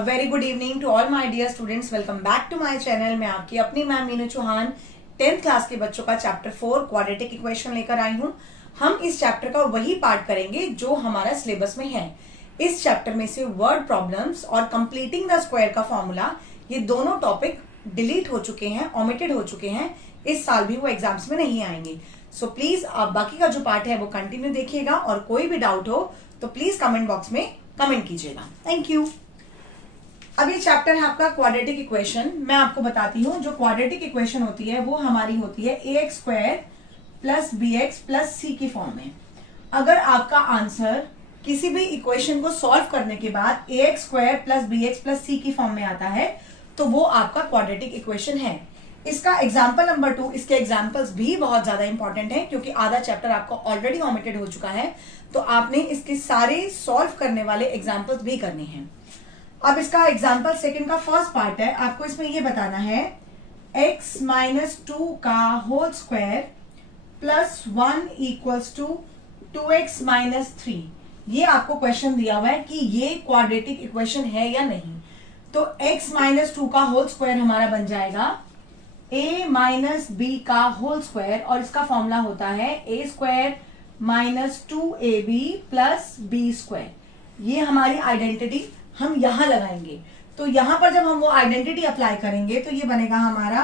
A very good evening to all my dear students. Welcome back to my channel. मैं आपकी अपनी ma'am Meenu Chauhan 10th class के बच्चों का चैप्टर 4 क्वाड्रेटिक इक्वेशन लेकर आई हूँ। हम इस चैप्टर का वही पार्ट करेंगे जो हमारा सिलेबस में है। इस चैप्टर में से वर्ड प्रॉब्लम्स और कंप्लीटिंग द स्क्वायर का फॉर्मूला, ये दोनों टॉपिक डिलीट हो चुके हैं, ओमिटेड हो चुके हैं। इस साल भी वो एग्जाम्स में नहीं आएंगे। सो प्लीज आप बाकी का जो पार्ट है वो कंटिन्यू देखिएगा और कोई भी डाउट हो तो प्लीज कमेंट बॉक्स में कमेंट कीजिएगा। Thank you. अब ये चैप्टर है आपका क्वाड्रेटिक इक्वेशन। मैं आपको बताती हूँ, जो क्वाड्रेटिक इक्वेशन होती है वो हमारी होती है ax square plus b x plus c की फॉर्म में। अगर आपका आंसर किसी भी इक्वेशन को सॉल्व करने के बाद ax square plus b x plus c की फॉर्म में आता है तो वो आपका क्वाड्रेटिक इक्वेशन है। इसका एग्जाम्पल नंबर 2, इसके एग्जाम्पल्स भी बहुत ज्यादा इंपॉर्टेंट है क्योंकि आधा चैप्टर आपका ऑलरेडी ओमिटेड हो चुका है, तो आपने इसके सारे सॉल्व करने वाले एग्जाम्पल्स भी करने हैं। अब इसका एग्जाम्पल सेकंड का फर्स्ट पार्ट है। आपको इसमें ये बताना है x माइनस 2 का whole square plus 1 equals to 2x minus 3। ये आपको क्वेश्चन दिया हुआ है कि ये क्वाड्रेटिक इक्वेशन है या नहीं। तो x माइनस 2 का होल स्क्वायर हमारा बन जाएगा a माइनस बी का होल स्क्वायर, और इसका फॉर्मूला होता है a square minus 2ab plus b square. ये हमारी आइडेंटिटी हम यहां लगाएंगे। तो यहां पर जब हम वो आइडेंटिटी अप्लाई करेंगे तो ये बनेगा हमारा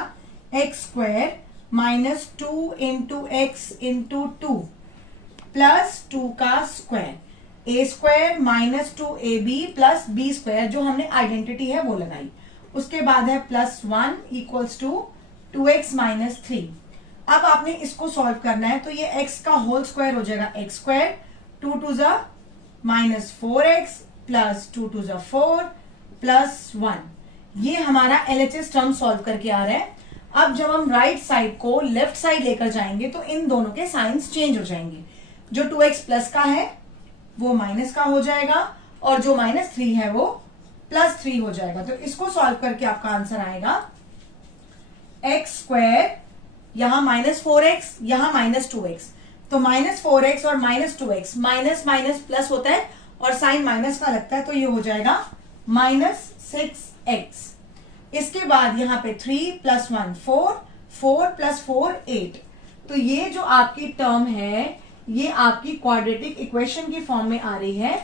x square minus 2 into x into 2 plus 2 का square, a square minus 2ab plus b square, जो हमने आइडेंटिटी है वो लगाई। उसके बाद है plus 1 equals to 2x minus 3। अब आपने इसको सॉल्व करना है तो ये x का होल स्क्वायर हो जाएगा एक्स स्क्वायर, 2 टू ज़ा माइनस 4x प्लस 2 टू ज़ा 4 प्लस 1। ये हमारा LHS टर्म सॉल्व करके आ रहा है। अब जब हम राइट साइड को लेफ्ट साइड लेकर जाएंगे तो इन दोनों के साइंस चेंज हो जाएंगे। जो 2x प्लस का है वो माइनस का हो जाएगा और जो माइनस 3 है वो प्लस 3 हो जाएगा। तो इसको सॉल्व करके आपका आंसर आएगा एक्स स्क्वायर, यहां माइनस 4x, यहां माइनस 2x। तो माइनस 4x और minus 2x, minus minus plus होता है और साइन माइनस का लगता है, तो ये हो जाएगा माइनस 6x। इसके बाद यहाँ पे 3 प्लस 1 4, 4 प्लस 4 8। तो ये जो आपकी टर्म है ये आपकी क्वाड्रेटिक इक्वेशन की फॉर्म में आ रही है,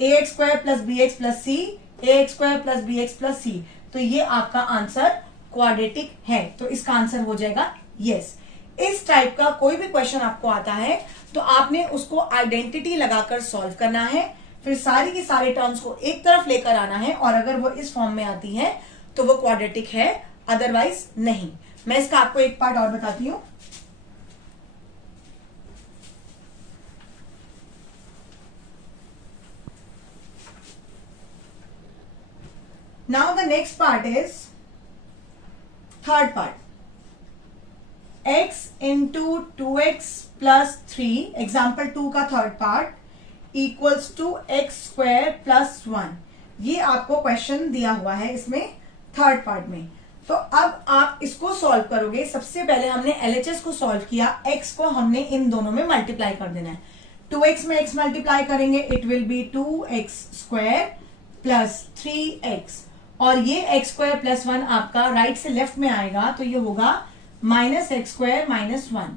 ax square plus b x plus c, ax square plus b x plus c. तो ये आपका आंसर क्वाड्रेटिक है, तो इसका आंसर हो जाएगा यस। इस टाइप का कोई भी क्वेश्चन आपको आता है तो आपने उसको आइडेंटिटी लगाकर सॉल्व करना है, फिर सारी की सारी टर्म्स को एक तरफ लेकर आना है, और अगर वो इस फॉर्म में आती है तो वो क्वाड्रेटिक है, अदरवाइज नहीं। मैं इसका आपको एक पार्ट और बताती हूं। Now the next part is third part, x into 2x plus 3, example 2 का third part equals to x square plus 1। ये आपको क्वेश्चन दिया हुआ है इसमें थर्ड पार्ट में। तो अब आप इसको सॉल्व करोगे। सबसे पहले हमने LHS को सॉल्व किया, x को हमने इन दोनों में मल्टीप्लाई कर देना है। 2x में x मल्टीप्लाई करेंगे, it will be 2x square plus 3x, और ये x स्क्वायर प्लस 1 आपका राइट से लेफ्ट में आएगा तो ये होगा माइनस एक्स स्क्वायर माइनस 1।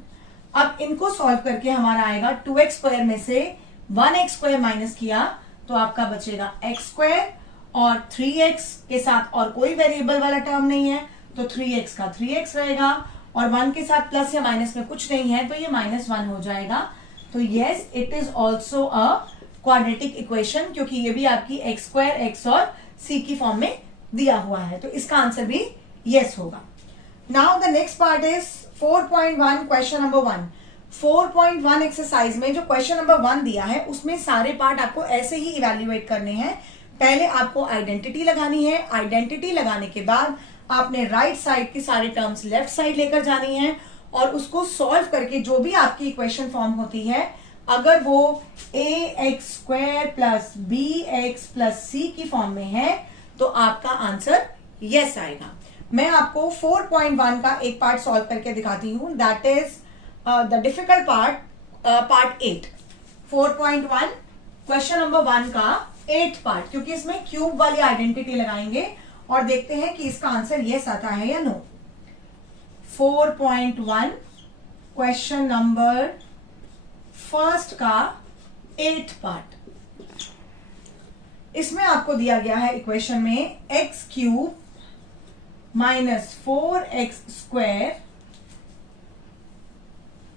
अब इनको सॉल्व करके हमारा आएगा 2x स्क्वायर में से 1x स्क्वायर माइनस किया तो आपका बचेगा x स्क्वायर, और 3x के साथ और कोई वेरिएबल वाला टर्म नहीं है तो 3x का 3x रहेगा, और 1 के साथ प्लस या माइनस में कुछ नहीं है तो ये माइनस 1 हो जाएगा। तो yes, it is also a quadratic equation, क्योंकि ये भी आपकी x स्क्वायर x और c की फॉर्म में दिया हुआ है, तो इसका आंसर भी यस होगा। Now the next part is 4.1 question number 1। 4.1 exercise में जो क्वेश्चन नंबर 1 दिया है उसमें सारे पार्ट आपको ऐसे ही इवेल्युएट करने हैं। पहले आपको आइडेंटिटी लगानी है, आइडेंटिटी लगाने के बाद आपने राइट साइड की सारी टर्म्स लेफ्ट साइड लेकर जानी है, और उसको सॉल्व करके जो भी आपकी इक्वेशन फॉर्म होती है, अगर वो ax square plus b x plus c की फॉर्म में है तो आपका आंसर यस आएगा। मैं आपको 4.1 का एक पार्ट सॉल्व करके दिखाती हूं, that is the difficult part, part 8। 4.1 question number 1 का 8th पार्ट, क्योंकि इसमें क्यूब वाली आइडेंटिटी लगाएंगे और देखते हैं कि इसका आंसर यस आता है या नो। 4.1 क्वेश्चन नंबर फर्स्ट का 8th पार्ट। इसमें आपको दिया गया है इक्वेशन में x cube minus 4x square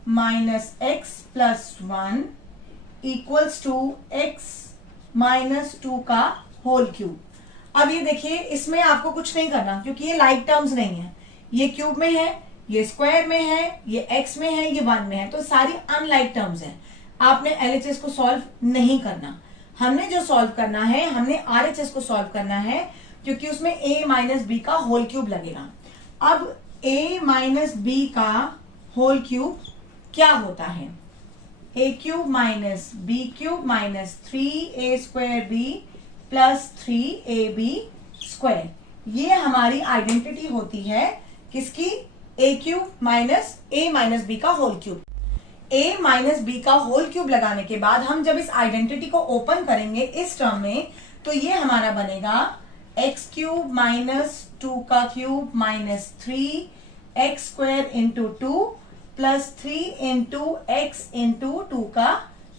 minus x plus 1 equals to x minus 2 का होल क्यूब। अब ये देखिए, इसमें आपको कुछ नहीं करना क्योंकि ये लाइक टर्म्स नहीं है। ये क्यूब में है, ये स्क्वायर में है, ये एक्स में है, ये 1 में है, तो सारी अनलाइक टर्म्स हैं। आपने एलएचएस को सॉल्व नहीं करना। हमने जो सॉल्व करना है, हमने आरएचएस को सॉल्व करना है, क्योंकि उसमें a माइनस बी का होल क्यूब लगेगा। अब a माइनस बी का होल क्यूब क्या होता है? a cube minus b cube minus 3a square b plus 3ab square. ये हमारी आइडेंटिटी होती है किसकी? a cube minus a minus b का whole cube. a minus b का होल क्यूब लगाने के बाद हम जब इस आइडेंटिटी को ओपन करेंगे इस टर्म में, तो ये हमारा बनेगा एक्स क्यूब माइनस 2 का cube minus 3x square into 2 plus 3 into x into 2 का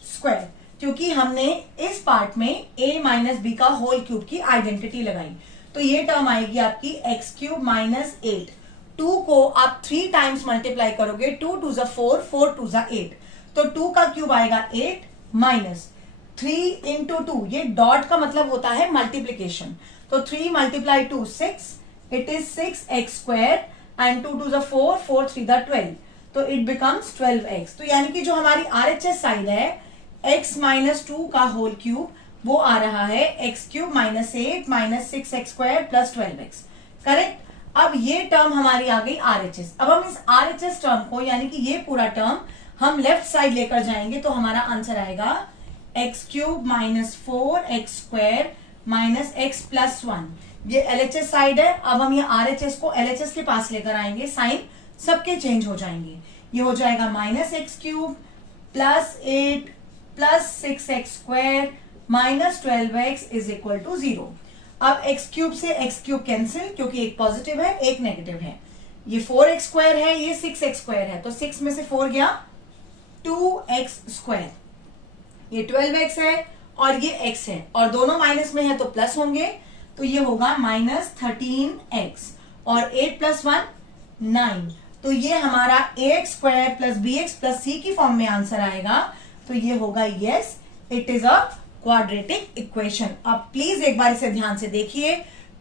स्क्वायर, क्योंकि हमने इस पार्ट में a माइनस बी का होल क्यूब की आइडेंटिटी लगाई। तो ये टर्म आएगी आपकी एक्स क्यूब माइनस 8। 2 को आप 3 टाइम्स मल्टीप्लाई करोगे, 2 2 जा 4, 4 2 जा 8, तो 2 का क्यूब आएगा 8 माइनस 3 इंटू 2, ये डॉट का मतलब होता है मल्टीप्लीकेशन, तो 3 multiply 2 6, it is 6x square and 2 2 जा 4, 4 3 जा 12, तो इट बिकम्स 12x। तो यानी कि जो हमारी आरएचएस साइड है x माइनस 2 का होल क्यूब, वो आ रहा है x cube minus 8 minus 6x square plus 12x। Correct. अब ये टर्म हमारी आ गई आरएचएस। अब हम इस आरएचएस टर्म को, यानी कि ये पूरा टर्म हम लेफ्ट साइड लेकर जाएंगे, तो हमारा आंसर आएगा x cube minus 4x square minus x plus 1। ये एलएचएस साइड है। अब हम ये आरएचएस को एलएचएस के पास लेकर आएंगे, साइन सबके चेंज हो जाएंगे। ये हो जाएगा minus x cube plus 8 plus 6x square minus 12x is equal to 0। अब x क्यूब से x क्यूब कैंसिल, क्योंकि एक पॉजिटिव है एक नेगेटिव है। ये 4x स्क्वायर है, ये 6x स्क्वायर है, तो 6 में से 4 गया 2x स्क्वायर, ये 12x है और ये x है, और दोनों माइनस में है तो प्लस होंगे, तो ये होगा माइनस 13x और 8 प्लस 1 9, तो ये हमारा ax square plus bx plus c की फॉर्म में आंसर आएगा। तो ये होगा yes, it is a quadratic equation. अब प्लीज एक बार इसे ध्यान से देखिए,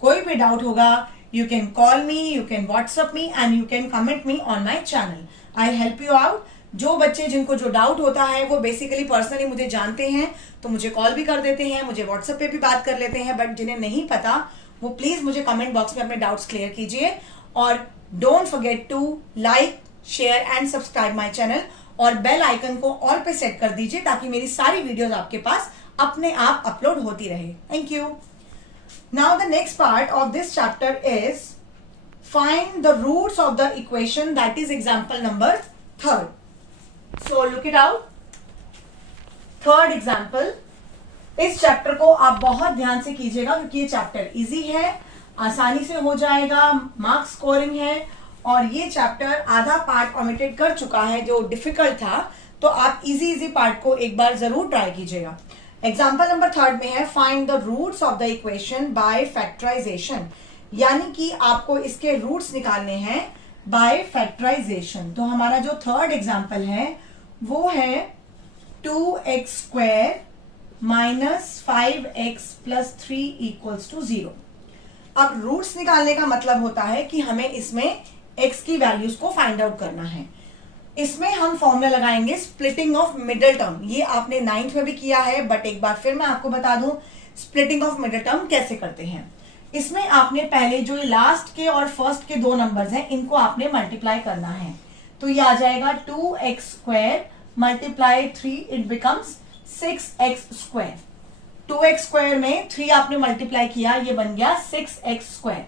कोई भी डाउट होगा you can call me, you can WhatsApp me and you can comment me on my channel, I help you out. जो बच्चे जिनको जो डाउट होता है वो बेसिकली पर्सनली मुझे जानते हैं, तो मुझे कॉल भी कर देते हैं, मुझे व्हाट्सएप पे भी बात कर लेते हैं, बट जिन्हें नहीं पता वो प्लीज मुझे कमेंट बॉक्स में अपने डाउट्स क्लियर कीजिए। और don't forget to like, share and subscribe my channel, और बेल आइकन को ऑल पे सेट कर दीजिए ताकि मेरी सारी वीडियोस आपके पास अपने आप अपलोड होती रहे। Thank you. Now the next part of this chapter is find the roots of the equation, that is example number 3rd। So look it out. 3rd example. इस चैप्टर को आप बहुत ध्यान से कीजिएगा क्योंकि ये चैप्टर इजी है, आसानी से हो जाएगा, मार्क्स स्कोरिंग है, और ये चैप्टर आधा पार्ट ओमिटेड कर चुका है जो डिफिकल्ट था, तो आप इजी पार्ट को एक बार जरूर ट्राई कीजिएगा। एग्जाम्पल नंबर 3rd में है find the roots of the equation by factorization, यानी कि आपको इसके रूट्स निकालने हैं बाय फैक्टराइजेशन। तो हमारा जो 3rd एग्जाम्पल है वो है 2x square minus 5x plus 3 equals to 0। अब रूट्स निकालने का मतलब होता है कि हमें इसमें x की वैल्यूज को फाइंड आउट करना है। इसमें हम फॉर्मूला लगाएंगे स्प्लिटिंग ऑफ मिडिल टर्म। ये आपने 9th में भी किया है, बट एक बार फिर मैं आपको बता दूं स्प्लिटिंग ऑफ मिडिल टर्म कैसे करते हैं। इसमें आपने पहले जो लास्ट के और फर्स्ट के 2 नंबर्स हैं इनको आपने मल्टीप्लाई करना है, तो ये आ जाएगा 2x square multiply 3, it becomes 6x square. 2x square में 3 आपने मल्टीप्लाई किया, ये बन गया 6x स्क्वायर।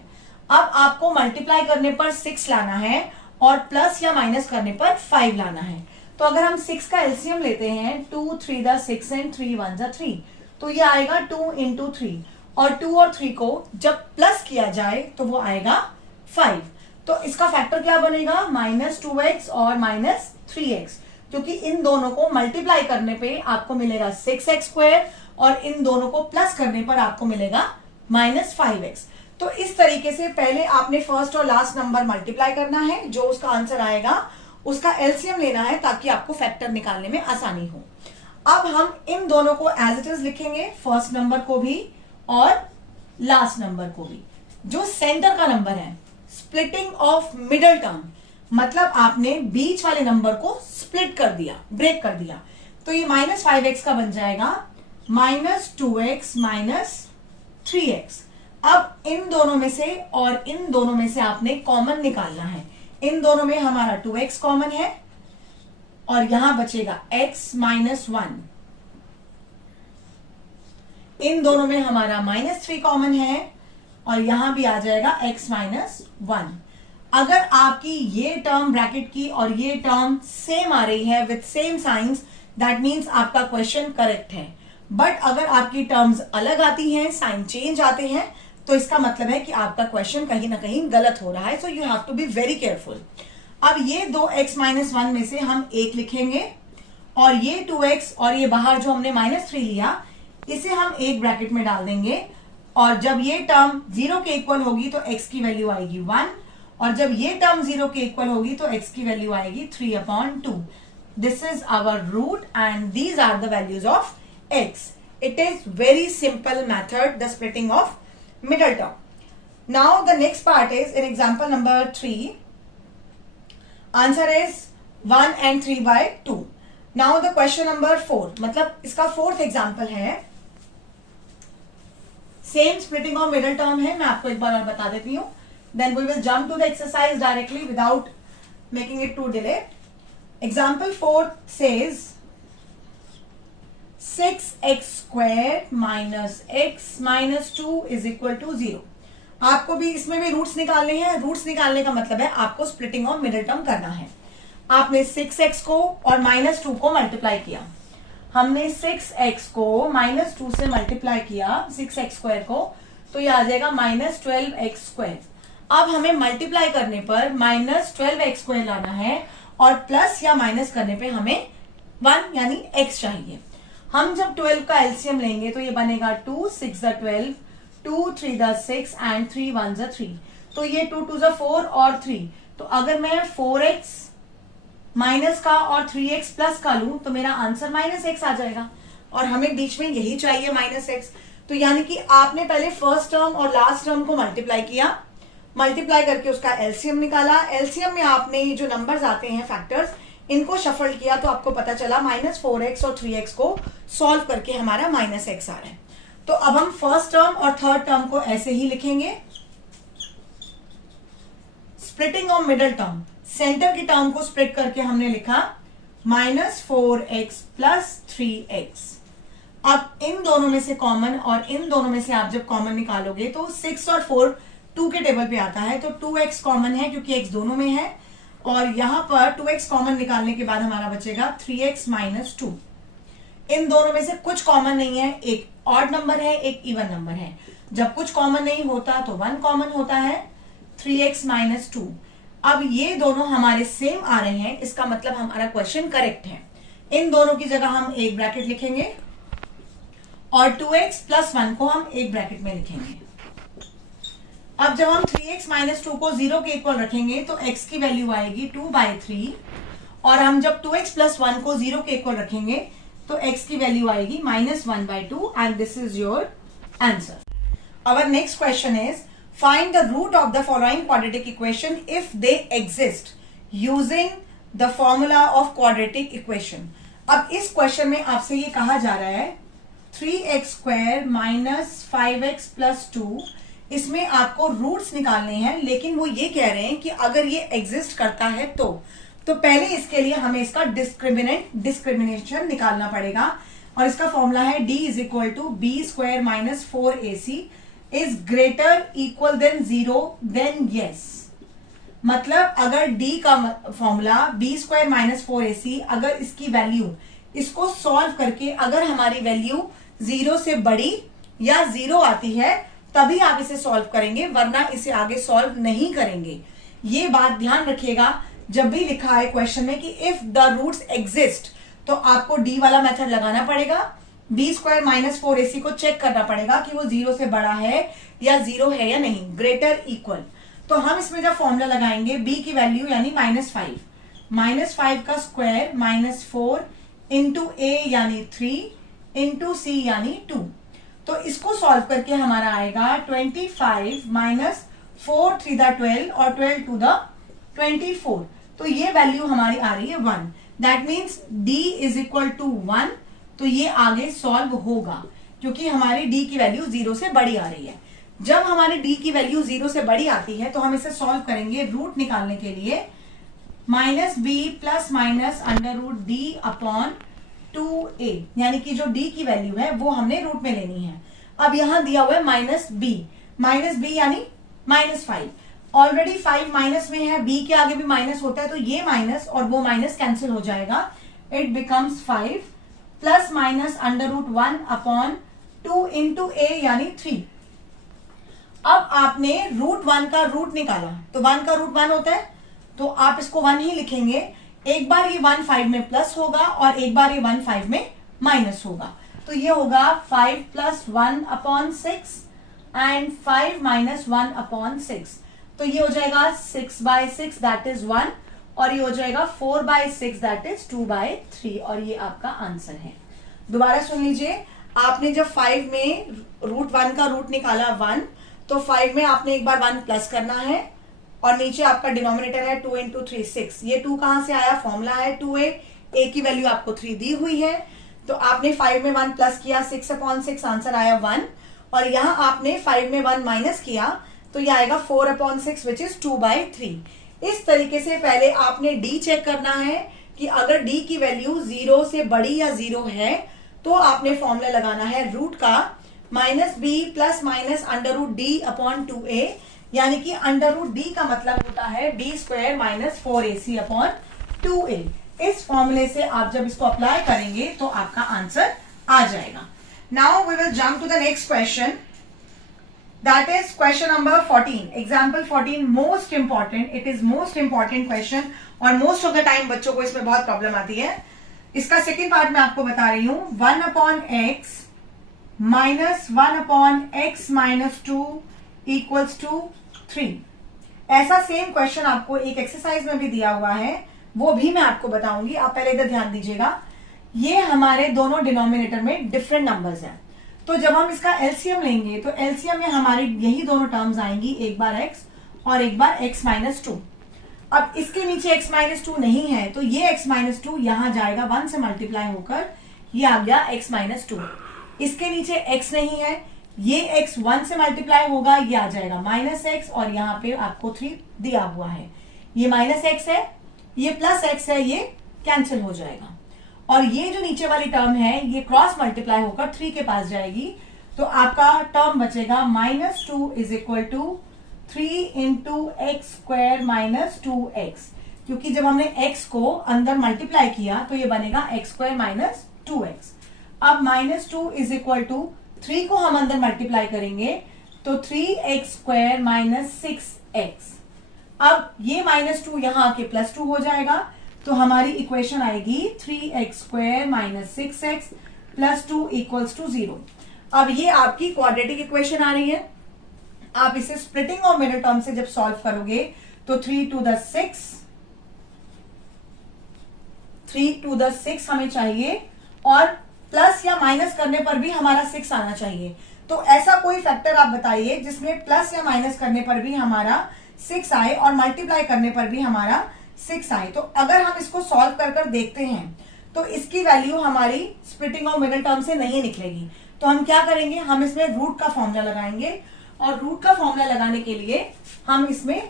अब आपको मल्टीप्लाई करने पर 6 लाना है और प्लस या माइनस करने पर 5 लाना है। तो अगर हम 6 का एलसीएम लेते हैं, 2 3 जा 6 एंड 3 1 जा 3, तो ये आएगा 2 इंटू 3, और 2 और 3 को जब प्लस किया जाए तो वो आएगा 5। तो इसका फैक्टर क्या बनेगा, -2x और -3x, क्योंकि इन दोनों को मल्टीप्लाई करने पे आपको मिलेगा 6x² और इन दोनों को प्लस करने पर आपको मिलेगा -5x। तो इस तरीके से पहले आपने फर्स्ट और लास्ट नंबर मल्टीप्लाई करना है, जो उसका आंसर आएगा उसका एलसीएम लेना है ताकि आपको फैक्टर निकालने में आसानी हो। अब हम इन दोनों को एज इट इज लिखेंगे, फर्स्ट नंबर को भी और लास्ट नंबर को भी। जो सेंटर का नंबर है, स्प्लिटिंग ऑफ मिडल टर्म, मतलब आपने बीच वाले नंबर को स्प्लिट कर दिया, ब्रेक कर दिया, तो ये -5x का बन जाएगा -2x -3x। अब इन दोनों में से और इन दोनों में से आपने कॉमन निकालना है। इन दोनों में हमारा 2x कॉमन है और यहां बचेगा x -1। इन दोनों में हमारा -3 कॉमन है और यहां भी आ जाएगा x -1। अगर आपकी ये टर्म ब्रैकेट की और ये टर्म सेम आ रही है with same science, that means आपका क्वेश्चन करेक्ट है। बट अगर आपकी टर्म्स अलग आती हैं, साइन चेंज आते हैं, तो इसका मतलब है कि आपका क्वेश्चन कहीं ना कहीं गलत हो रहा है। So you have to be very careful. अब ये दो x -1 में से हम एक लिखेंगे और ये 2x और ये बाहर जो हमने -3 लिया, इसे हम एक ब्रैकेट में डाल देंगे, और जब ये टर्म 0 के इक्वल होगी तो x की वैल्यू आएगी 1, और जब ये टर्म 0 के इक्वल होगी तो x की वैल्यू आएगी 3/2। This is our root and these are the values of x। It is very simple method, the splitting of middle term. Now the next part is in example number 3. Answer is 1 and 3/2. Now the question number 4, मतलब इसका fourth example है। Same splitting of middle term है, मैं आपको एक बार और बता देती हूँ, then we will jump to the exercise directly without making it too delay. Example 4 says 6x² -x -2 = 0। आपको भी इसमें भी रूट्स निकालने हैं। रूट्स निकालने का मतलब है आपको स्प्लिटिंग ऑफ मिडिल टर्म करना है। आपने 6x को और -2 को मल्टीप्लाई किया। हमने 6x को -2 से मल्टीप्लाई किया, 6x² को, तो ये आ जाएगा -12x²। अब हमें मल्टीप्लाई करने पर -12x² लाना है और प्लस या माइनस करने पे हमें 1 यानी x चाहिए। हम जब 12 का एलसीएम लेंगे तो ये बनेगा 2 6 12, 2 3 6 एंड 3 1 3। तो ये 2 2 4 और 3। तो अगर मैं 4x माइनस का और 3x प्लस का लूं तो मेरा आंसर -x आ जाएगा, और हमें बीच में यही चाहिए -x। तो यानी कि आपने पहले फर्स्ट टर्म और लास्ट टर्म को मल्टीप्लाई किया, मल्टीप्लाई करके उसका एलसीएम निकाला। एलसीएम में आपने ये जो नंबर्स आते हैं फैक्टर्स, इनको शफल किया तो आपको पता चला -4x और 3x को सॉल्व करके हमारा -x आ रहा है। तो अब हम फर्स्ट टर्म और थर्ड टर्म को ऐसे ही लिखेंगे। Splitting of middle term, centre की टर्म को स्प्लिट करके हमने लिखा -4x + 3x। अब इन दोनों में से कॉमन और इन दोनों में से आप जब कॉमन निकालोगे तो 6 और 4 2 के टेबल पे आता है, तो 2x कॉमन है क्योंकि x दोनों में है, और यहां पर 2x कॉमन निकालने के बाद हमारा बचेगा 3x - 2। इन दोनों में से कुछ कॉमन नहीं है, एक ऑड नंबर है, एक इवन नंबर है। जब कुछ कॉमन नहीं होता तो 1 कॉमन होता है, 3x - 2। अब ये दोनों हमारे सेम आ रहे हैं, इसका मतलब हमारा क्वेश्चन करेक्ट है। इन दोनों की जगह हम एक ब्रैकेट लिखेंगे और 2x + 1 को हम एक ब्रैकेट में लिखेंगे। अब जब हम 3x - 2 को 0 के इक्वल रखेंगे तो x की वैल्यू आएगी 2/3, और हम जब 2x + 1 को 0 के इक्वल रखेंगे तो x की वैल्यू आएगी -1/2, and this is your answer. Our next question is find the root of the following quadratic equation if they exist using the formula of quadratic equation। अब इस क्वेश्चन में आपसे ये कहा जा रहा है 3x² - 5x + 2, इसमें आपको रूट्स निकालने हैं, लेकिन वो ये कह रहे हैं कि अगर ये एग्जिस्ट करता है तो पहले इसके लिए हमें इसका डिस्क्रिमिनेशन निकालना पड़ेगा, और इसका फॉर्मूला है d = b² - 4ac is greater equal than 0 then yes। मतलब अगर d का फॉर्मूला b² - 4ac, अगर इसकी वैल्यू, इसको सॉल्व करके अगर हमारी वैल्यू जीरो से बड़ी या जीरो आती है तभी आप इसे सॉल्व करेंगे, वरना इसे आगे सॉल्व नहीं करेंगे। ये बात ध्यान रखिएगा जब भी लिखा है क्वेश्चन में कि इफ द रूट्स एग्जिस्ट, तो आपको डी वाला मेथड लगाना पड़ेगा। बी स्क्वायर माइनस 4ac को चेक करना पड़ेगा कि वो जीरो से बड़ा है या जीरो है या नहीं, ग्रेटर इक्वल। तो हम इसमें जब फॉर्मूला लगाएंगे बी की वैल्यू यानी -5 का स्क्वायर -4 इंटू ए यानी 3 इंटू सी यानी 2। तो इसको सॉल्व करके हमारा आएगा 25 माइनस 4 3 द 12 और 12 2 द 24। तो ये वैल्यू हमारी आ रही है 1। That means d is equal to 1। तो ये आगे सॉल्व होगा क्योंकि हमारी d की वैल्यू 0 से बड़ी आ रही है। जब हमारी d की वैल्यू 0 से बड़ी आती है तो हम इसे सॉल्व करेंगे रूट निकालने के लिए -b plus minus under root d upon 2a, यानी कि जो d की वैल्यू है वो हमने रूट में लेनी है। अब यहां दिया हुआ है -b यानी -5। ऑलरेडी 5 माइनस में है, b के आगे भी माइनस होता है, तो ये माइनस और वो माइनस कैंसिल हो जाएगा। It becomes 5 plus minus under root 1 upon 2 into a यानी 3। अब आपने रूट 1 का रूट निकाला, तो 1 का रूट 1 होता है, तो आप इसको 1 ही लिखेंगे। एक बार ये 1 5 में प्लस होगा और एक बार ये 1 5 में माइनस होगा। तो ये होगा 5 plus 1 upon 6 and 5 minus 1 upon 6। तो ये हो जाएगा 6/6 दैट इज 1 और ये हो जाएगा 4/6 दैट इज 2/3 और ये आपका आंसर है। दोबारा सुन लीजिए, आपने जब 5 में रूट 1 का रूट निकाला 1, तो 5 में आपने एक बार 1 प्लस करना है और नीचे आपका डिनोमिनेटर है 2 इंटू 3 6। ये 2 कहां से आया, फॉर्मूला है 2a, a की वैल्यू आपको 3 दी हुई है, तो आपने 5 में 1 प्लस किया 6/6 आंसर आया 1 और यहां आपने 5 में 1 माइनस किया तो ये आएगा 4/6 विच इज 2/3। इस तरीके से पहले आपने d चेक करना है कि अगर d की वैल्यू 0 से बड़ी या 0 है तो आपने फॉर्मूला लगाना है रूट का -b plus minus under root d upon 2a, यानी कि अंडर रूट d का मतलब होता है d square minus 4ac upon 2a। इस फॉर्मूले से आप जब इसको अप्लाई करेंगे तो आपका आंसर आ जाएगा। Now we will jump to the next question, that is question number 14, example 14, most important, it is most important question और most of the time बच्चों को इसमें बहुत प्रॉब्लम आती है। इसका सेकेंड पार्ट मैं आपको बता रही हूं, 1/x minus 1/x minus 2 equals to 3। ऐसा सेम क्वेश्चन आपको एक एक्सरसाइज में भी दिया हुआ है, वो भी मैं आपको बताऊंगी। आप पहले इधर ध्यान दीजिएगा, ये हमारे दोनों डिनोमिनेटर में डिफरेंट नंबर्स हैं, तो जब हम इसका एलसीएम लेंगे तो एलसीएम में हमारी यही दोनों टर्म्स आएंगी, एक बार x और एक बार x माइनस 2। अब इसके नीचे x माइनस 2 नहीं है तो ये x माइनस 2 यहां जाएगा 1 से मल्टीप्लाई होकर, ये आ गया x माइनस 2। इसके नीचे x नहीं है, ये x 1 से मल्टीप्लाई होगा, ये आ जाएगा -x और यहाँ पे आपको 3 दिया हुआ है। ये -x है, ये प्लस x है, ये कैंसिल हो जाएगा और ये जो नीचे वाली टर्म है ये क्रॉस मल्टीप्लाई होकर 3 के पास जाएगी, तो आपका टर्म बचेगा -2 is equal to 3 into x square minus 2x, क्योंकि जब हमने x को अंदर मल्टीप्लाई किया तो ये बनेगा x स्क्वायर माइनस 2x। अब -2 इज इक्वल टू 3 को हम अंदर मल्टीप्लाई करेंगे तो 3x स्क्वायर माइनस 6x। अब ये -2 यहां आके +2 हो जाएगा, तो हमारी इक्वेशन आएगी 3x square minus 6x plus 2 equals to 0। अब ये आपकी क्वाड्रेटिक इक्वेशन आ रही है। आप इसे स्प्लिटिंग और मिडिल टर्म से जब सॉल्व करोगे तो 3 to the 6 हमें चाहिए और प्लस या माइनस करने पर भी हमारा 6 आना चाहिए। तो ऐसा कोई फैक्टर आप बताइए जिसमें प्लस या माइनस करने पर भी हमारा 6 आए और मल्टीप्लाई करने पर भी हमारा 6 आए। तो अगर हम इसको सॉल्व कर देखते हैं तो इसकी वैल्यू हमारी स्प्लिटिंग और मिडिल टर्म से नहीं निकलेगी। तो हम क्या करेंगे, हम इसमें रूट का फॉर्मूला लगाएंगे और रूट का फॉर्मूला लगाने के लिए हम इसमें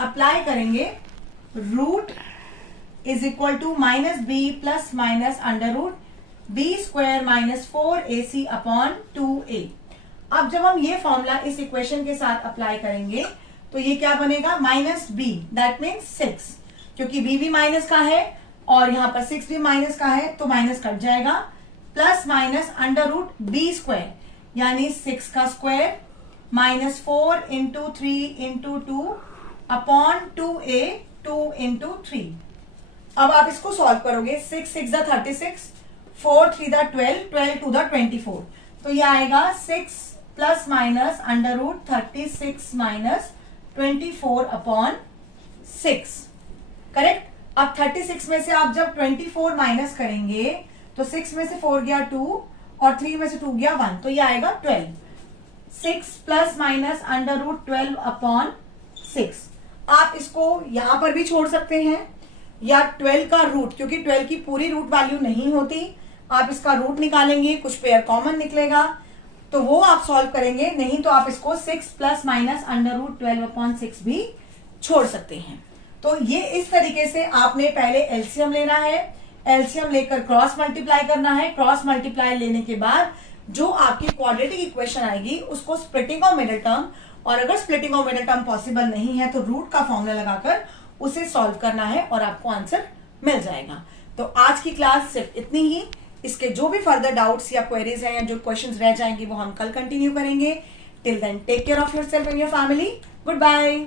अप्लाई करेंगे root is equal to -b plus minus under root b square minus 4ac upon 2a। अब जब हम ये फॉर्मूला इस इक्वेशन के साथ अप्लाई करेंगे तो ये क्या बनेगा, -b दैट मीन्स 6, क्योंकि b भी माइनस का है और यहां पर 6 भी माइनस का है तो माइनस कट जाएगा, plus minus under root b square, यानी 6 का square minus 4 into 3 into 2 upon 2a 2 into 3। अब आप इसको सॉल्व करोगे, 6 6 दा 36, 4 3 दा 12, 12 2 दा 24, तो ये आएगा 6 plus minus under root 36 minus 24 upon 6, correct. अब 36 में से आप जब 24 माइनस करेंगे तो 6 में से 4 गया 2 और 3 में से 2 गया 1, तो ये आएगा 12। 6 plus minus under root 12 upon 6। आप इसको यहां पर भी छोड़ सकते हैं या 12 का रूट, क्योंकि 12 की पूरी रूट वैल्यू नहीं होती, आप इसका रूट निकालेंगे, कुछ पेयर कॉमन निकलेगा तो वो आप सॉल्व करेंगे, नहीं तो आप इसको 6 plus minus under root 12 upon 6 भी छोड़ सकते हैं। तो ये इस तरीके से आपने पहले एलसीएम लेना है, एलसीएम लेकर क्रॉस मल्टीप्लाई करना है, क्रॉस मल्टीप्लाई लेने के बाद जो आपकी क्वाड्रेटिक इक्वेशन आएगी उसको स्प्लिटिंग ऑफ मिडिल टर्म, और अगर splitting of middle term possible नहीं है तो रूट का फॉर्मूला लगाकर उसे सॉल्व करना है और आपको आंसर मिल जाएगा। तो आज की क्लास सिर्फ इतनी ही। इसके जो भी फर्दर डाउट्स या क्वेरीज हैं या जो क्वेश्चंस रह जाएंगे वो हम कल कंटिन्यू करेंगे। Till then take care of yourself and your family. Good bye.